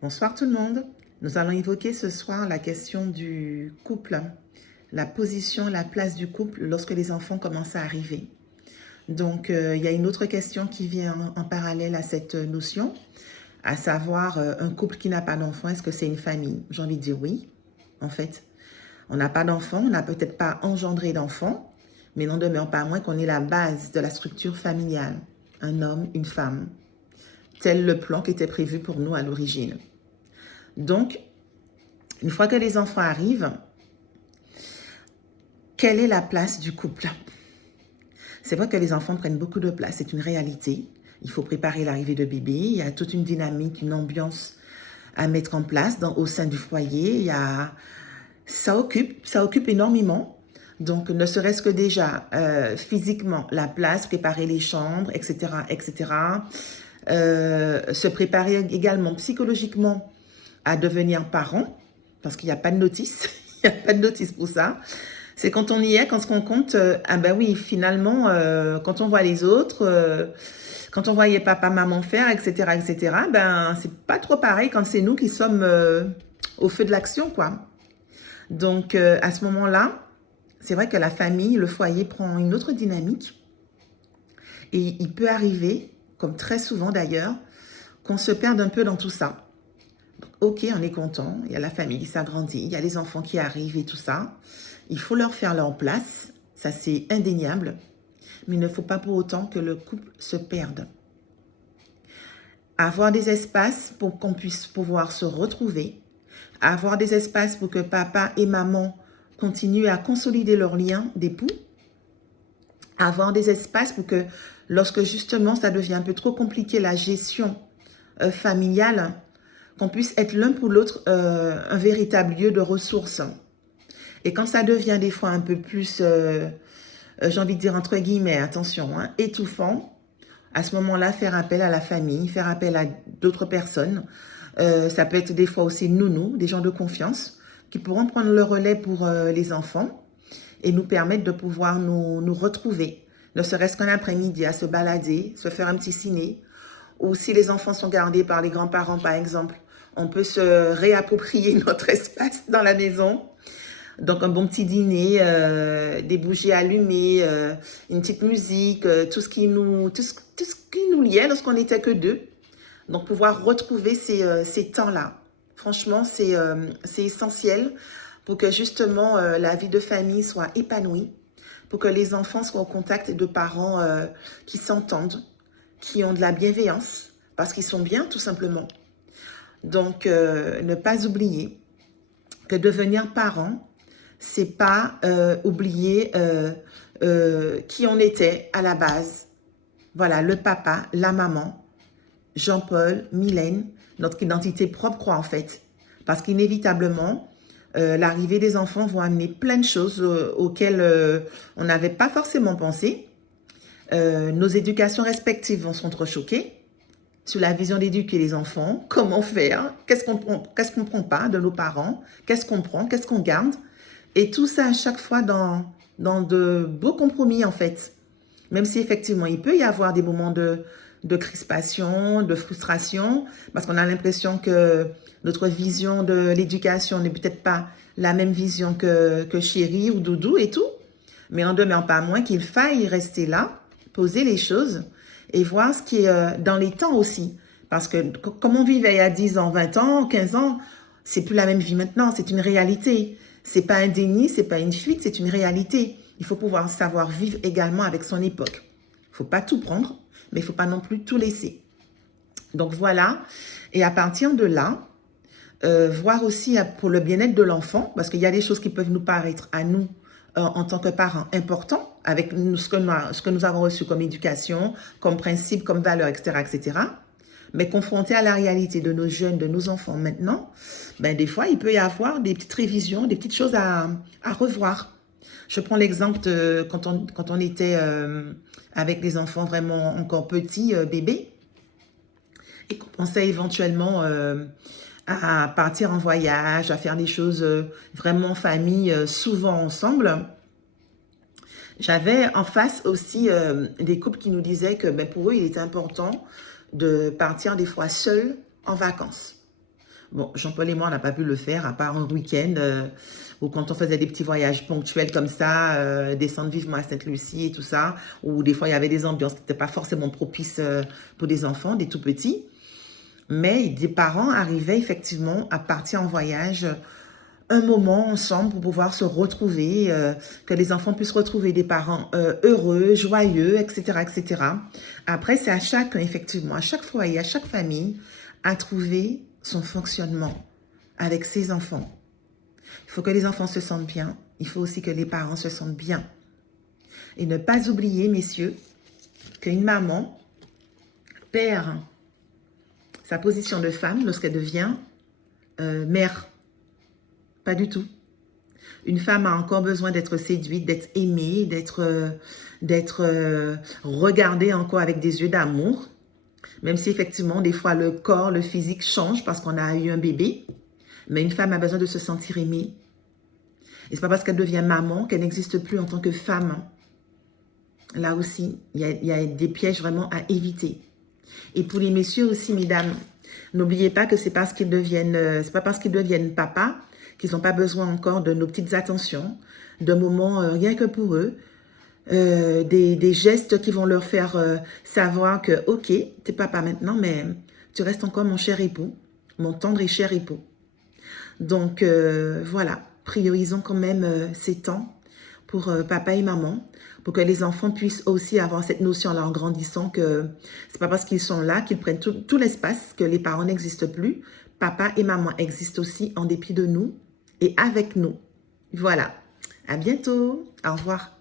Bonsoir tout le monde. Nous allons évoquer ce soir la question du couple, la position, la place du couple lorsque les enfants commencent à arriver. Donc, il y a une autre question qui vient en parallèle à cette notion, à savoir un couple qui n'a pas d'enfants, est-ce que c'est une famille? J'ai envie de dire oui, en fait. On n'a pas d'enfants, on n'a peut-être pas engendré d'enfants, mais n'en demeure pas moins qu'on est la base de la structure familiale. Un homme, une femme, tel le plan qui était prévu pour nous à l'origine. Donc, une fois que les enfants arrivent, quelle est la place du couple? C'est vrai que les enfants prennent beaucoup de place, c'est une réalité. Il faut préparer l'arrivée de bébé, il y a toute une dynamique, une ambiance à mettre en place au sein du foyer. Ça occupe énormément. Donc, ne serait-ce que déjà physiquement, la place, préparer les chambres, etc., etc. Se préparer également psychologiquement à devenir parent, parce qu'il n'y a pas de notice, il n'y a pas de notice pour ça. C'est quand on y est, quand on compte, ah ben oui, finalement, quand on voit les autres, quand on voyait papa, maman faire, etc., ben c'est pas trop pareil quand c'est nous qui sommes au feu de l'action, quoi. Donc, à ce moment-là, c'est vrai que la famille, le foyer prend une autre dynamique. Et il peut arriver, comme très souvent d'ailleurs, qu'on se perde un peu dans tout ça. Ok, on est content, il y a la famille qui s'agrandit, il y a les enfants qui arrivent et tout ça. Il faut leur faire leur place, ça c'est indéniable, mais il ne faut pas pour autant que le couple se perde. Avoir des espaces pour qu'on puisse pouvoir se retrouver, avoir des espaces pour que papa et maman continuent à consolider leur lien d'époux, avoir des espaces pour que lorsque justement ça devient un peu trop compliqué la gestion familiale, qu'on puisse être l'un pour l'autre un véritable lieu de ressources. Et quand ça devient des fois un peu plus, j'ai envie de dire entre guillemets, attention, hein, étouffant, à ce moment-là, faire appel à la famille, faire appel à d'autres personnes. Ça peut être des fois aussi nounous, des gens de confiance, qui pourront prendre le relais pour les enfants et nous permettre de pouvoir nous retrouver, ne serait-ce qu'un après-midi à se balader, se faire un petit ciné, ou si les enfants sont gardés par les grands-parents, par exemple, on peut se réapproprier notre espace dans la maison. Donc, un bon petit dîner, des bougies allumées, une petite musique, tout ce qui nous liait lorsqu'on n'était que deux. Donc, pouvoir retrouver ces temps-là. Franchement, c'est essentiel pour que justement la vie de famille soit épanouie, pour que les enfants soient au contact de parents qui s'entendent, qui ont de la bienveillance, parce qu'ils sont bien tout simplement. Donc, ne pas oublier que devenir parent, c'est pas oublier qui on était à la base. Voilà, le papa, la maman, Jean-Paul, Mylène, notre identité propre, quoi, en fait. Parce qu'inévitablement, l'arrivée des enfants vont amener plein de choses auxquelles on n'avait pas forcément pensé. Nos éducations respectives vont s'entrechoquer sur la vision d'éduquer les enfants, comment faire, qu'est-ce qu'on prend pas de nos parents, qu'est-ce qu'on prend, qu'est-ce qu'on garde. Et tout ça à chaque fois dans de beaux compromis en fait. Même si effectivement il peut y avoir des moments de crispation, de frustration, parce qu'on a l'impression que notre vision de l'éducation n'est peut-être pas la même vision que chéri ou doudou et tout. Mais on ne demeure pas moins qu'il faille rester là, poser les choses et voir ce qui est dans les temps aussi. Parce que comme on vivait il y a 10 ans, 20 ans, 15 ans, c'est plus la même vie maintenant, c'est une réalité. C'est pas un déni, c'est pas une fuite, c'est une réalité. Il faut pouvoir savoir vivre également avec son époque. Il ne faut pas tout prendre, mais il ne faut pas non plus tout laisser. Donc voilà, et à partir de là, voir aussi pour le bien-être de l'enfant, parce qu'il y a des choses qui peuvent nous paraître à nous en tant que parents importants, avec ce que nous avons reçu comme éducation, comme principe, comme valeur, etc., etc. Mais confronté à la réalité de nos jeunes, de nos enfants maintenant, ben des fois, il peut y avoir des petites révisions, des petites choses à revoir. Je prends l'exemple de quand on était avec des enfants vraiment encore petits, bébés, et qu'on pensait éventuellement à partir en voyage, à faire des choses vraiment en famille, souvent ensemble. J'avais en face aussi des couples qui nous disaient que ben, pour eux, il était important de partir des fois seuls en vacances. Bon, Jean-Paul et moi, on n'a pas pu le faire, à part un week-end, ou quand on faisait des petits voyages ponctuels comme ça, descendre vivement à Sainte-Lucie et tout ça, où des fois, il y avait des ambiances qui n'étaient pas forcément propices pour des enfants, des tout petits. Mais des parents arrivaient effectivement à partir en voyage un moment ensemble pour pouvoir se retrouver, que les enfants puissent retrouver des parents heureux, joyeux, etc., etc. Après, c'est à chacun, effectivement, à chaque foyer, à chaque famille, à trouver son fonctionnement avec ses enfants. Il faut que les enfants se sentent bien. Il faut aussi que les parents se sentent bien. Et ne pas oublier, messieurs, qu'une maman perd sa position de femme lorsqu'elle devient mère. Pas du tout. Une femme a encore besoin d'être séduite, d'être aimée, d'être regardée encore avec des yeux d'amour. Même si effectivement, des fois, le corps, le physique change parce qu'on a eu un bébé. Mais une femme a besoin de se sentir aimée. Et c'est pas parce qu'elle devient maman qu'elle n'existe plus en tant que femme. Là aussi, il y a des pièges vraiment à éviter. Et pour les messieurs aussi, mesdames, n'oubliez pas que c'est pas parce qu'ils deviennent papa qu'ils n'ont pas besoin encore de nos petites attentions, de moments rien que pour eux, des gestes qui vont leur faire savoir que, ok, t'es papa maintenant, mais tu restes encore mon cher époux, mon tendre et cher époux. Donc, voilà, priorisons quand même ces temps pour papa et maman, pour que les enfants puissent aussi avoir cette notion-là en grandissant que c'est pas parce qu'ils sont là qu'ils prennent tout l'espace que les parents n'existent plus. Papa et maman existent aussi en dépit de nous et avec nous. Voilà, à bientôt, au revoir.